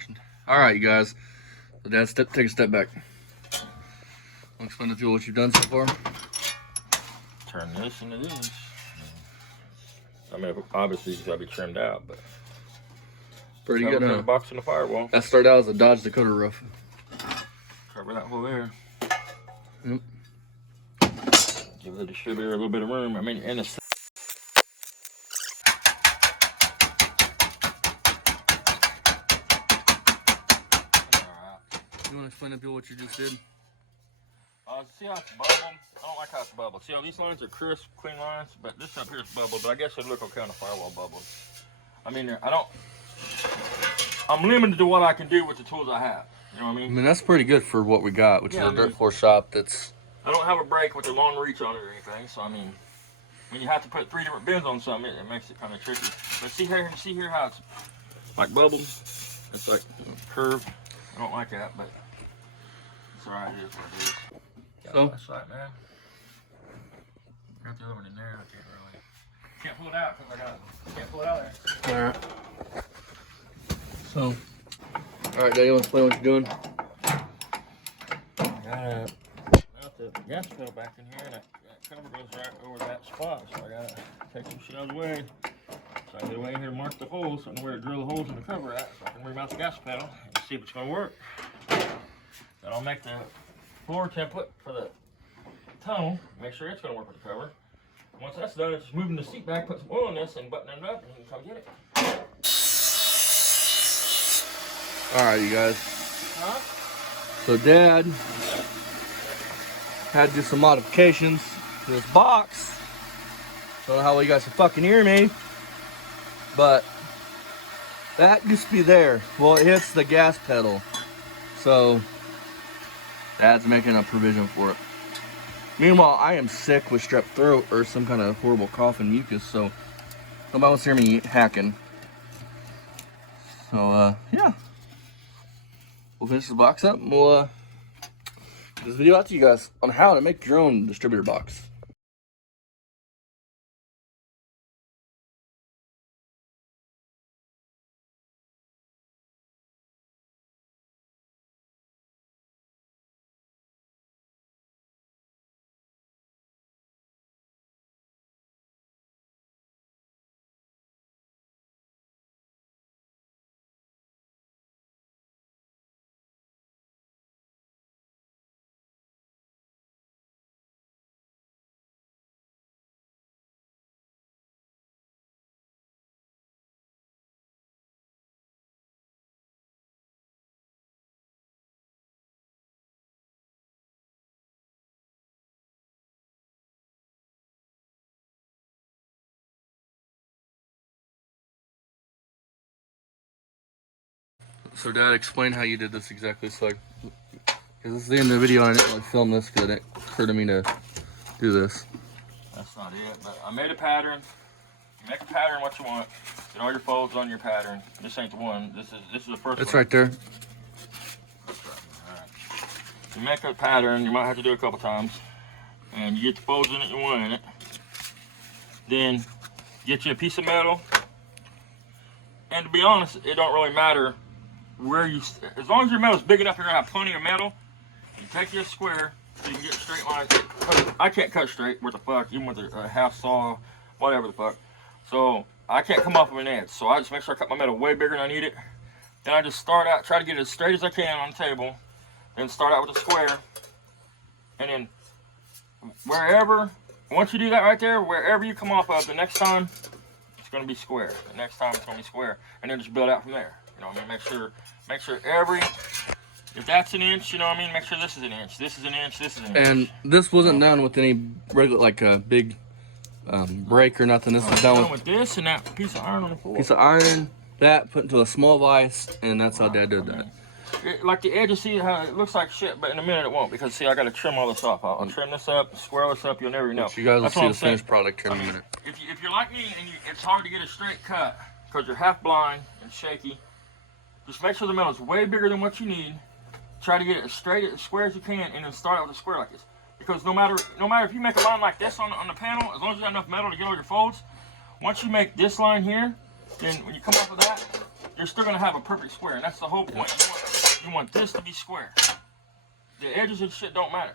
action. All right, you guys. So Dad, take a step back. I'll explain to you what you've done so far. Turn this into this. I mean, obviously it's gotta be trimmed out, but pretty good, huh? The box in the firewall. That started out as a Dodge Dakota roof. Cover that whole area. Yep. Give the distributor a little bit of room. I mean, and it's You want to explain to people what you just did? See how it's bubbled? I don't like how it's bubbled. See how these lines are crisp, clean lines, but this up here is bubbled, but I guess it'd look okay on the firewall bubbled. I mean, I'm limited to what I can do with the tools I have. You know what I mean? I mean, that's pretty good for what we got, which is a dirt floor shop that's... I don't have a brake with a long reach on it or anything, so I mean, when you have to put 3 different bins on something, it makes it kind of tricky. But see here how it's like bubbled? It's like curved. I don't like that, but it's alright, it is what it is. So, that's right, man. Got the other one in there. I can't pull it out because can't pull it out there. Alright. So, alright, Dad, you want to explain what you're doing? I got the gas pedal back in here, and that cover goes right over that spot, so I gotta take some shit out of the way. So I get away here to mark the holes, so I know where to drill the holes in the cover at, so I can remount the gas pedal and see if it's gonna work. Then I'll make the floor template for the tunnel, make sure it's gonna work with the cover. Once that's done, it's just moving the seat back, put some oil in this, and button it up, and you can come get it. Alright, you guys. Huh? So Dad had to do some modifications to this box. Don't know how well you guys can fucking hear me, but that used to be there. Well, it hits the gas pedal, so Dad's making a provision for it. Meanwhile, I am sick with strep throat or some kind of horrible cough and mucus, so nobody wants to hear me hacking. So, yeah. We'll finish the box up and we'll get this video out to you guys on how to make your own distributor box. So Dad, explain how you did this exactly, so because this is the end of the video and I didn't really film this because it didn't occur to me to do this. That's not it, but I made a pattern. You make a pattern what you want. Get all your folds on your pattern. This ain't the one. This is the first one. It's right there. Alright. You make a pattern, you might have to do it a couple times. And you get the folds in it you want in it. Then get you a piece of metal. And to be honest, it don't really matter where you, as long as your metal is big enough, you're gonna have plenty of metal. You take your square so you can get straight lines. I can't cut straight. What the fuck? Even with a half saw, whatever the fuck. So I can't come off of an edge. So I just make sure I cut my metal way bigger than I need it. Then I just start out, try to get it as straight as I can on the table. Then start out with a square. And then wherever, once you do that right there, wherever you come off of, the next time it's gonna be square. The next time it's gonna be square. And then just build out from there. You know what I mean? Make sure every, if that's an inch, you know what I mean? Make sure this is an inch, this is an inch, this is an inch. And this wasn't done with any regular, like a big brake or nothing. This was done with this and that piece of iron on the floor. Piece of iron, that put into a small vise, and that's how Dad did that. Like the edges, see how it looks like shit, but in a minute it won't, because see, I gotta trim all this off. I'll trim this up, square this up, you'll never know. Which you guys will see the finished product here in a minute. If you're like me and it's hard to get a straight cut because you're half blind and shaky, just make sure the metal is way bigger than what you need. Try to get it as straight as square as you can, and then start out with a square like this. Because no matter if you make a line like this on the panel, as long as you got enough metal to get all your folds, once you make this line here, then when you come off of that, they're still gonna have a perfect square, and that's the whole point. You want this to be square. The edges and shit don't matter.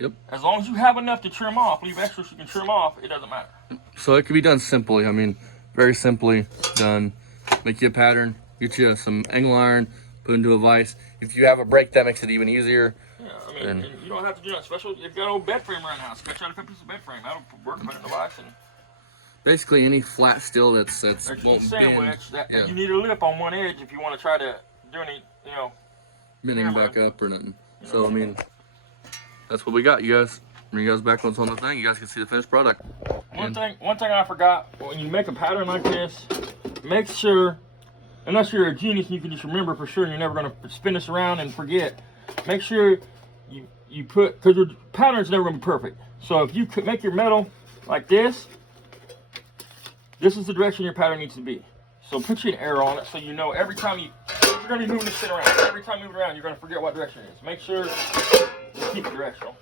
Yep. As long as you have enough to trim off, leave extras you can trim off, it doesn't matter. So it can be done simply. I mean, very simply done. Make you a pattern, get you some angle iron, put into a vise. If you have a brake, that makes it even easier. Yeah, I mean, and you don't have to do that special. You've got an old bed frame around the house. Scratch out a couple pieces of bed frame. That'll work, put it in the vise. And basically any flat steel that's won't sandwich bend. that you need a lip on one edge if you want to try to do any, bending back up or nothing. So I mean, that's what we got, you guys. Bring you guys back once on the thing. You guys can see the finished product. One thing I forgot, when you make a pattern like this, make sure, unless you're a genius and you can just remember for sure and you're never going to spin this around and forget, make sure you put, because your pattern's never going to be perfect. So if you could make your metal like this is the direction your pattern needs to be. So put you an arrow on it so you know every time you're going to be moving this shit around. Every time you move it around, you're going to forget what direction it is. Make sure you keep it directional.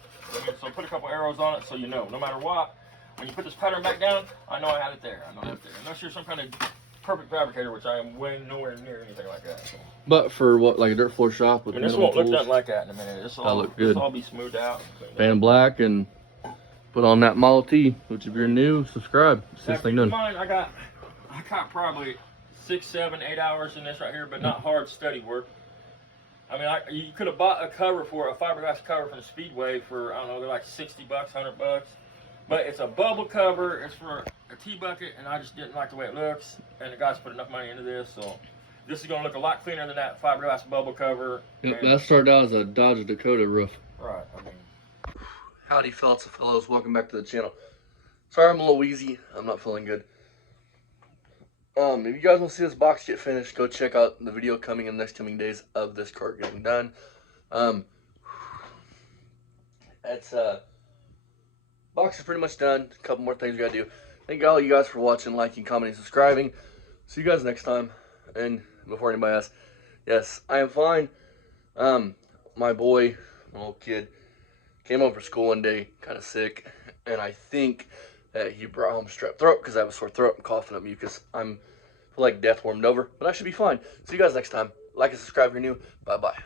So put a couple arrows on it so you know, no matter what, when you put this pattern back down, I know I had it there. I know I had it there. Unless you're some kind of perfect fabricator, which I am way nowhere near anything like that. So. But for what, like a dirt floor shop with this won't look nothing like that in a minute. This will look good. all be smoothed out. Painted black and put on that Model T, which if you're new, subscribe. See this thing done. Mine, I got probably 6, 7, 8 hours in this right here, but not hard steady work. I mean, you could have bought a cover for a fiberglass cover from Speedway for, I don't know, they're like $60, $100. But it's a bubble cover, it's for a tea bucket, and I just didn't like the way it looks. And the guys put enough money into this, so this is going to look a lot cleaner than that fiberglass bubble cover. Yep, that started out as a Dodge Dakota roof. Right, I mean. Howdy, fellows. Welcome back to the channel. Sorry I'm a little wheezy. I'm not feeling good. If you guys want to see this box get finished, go check out the video coming in the next coming days of this cart getting done. That's box is pretty much done. A couple more things we gotta do. Thank all you guys for watching, liking, commenting, subscribing. See you guys next time. And before anybody asks, yes, I am fine. My boy, my little kid, came home from school one day, kind of sick, and I think that he brought home strep throat because I have a sore throat and coughing up mucus. I feel like death warmed over, but I should be fine. See you guys next time. Like and subscribe if you're new. Bye-bye.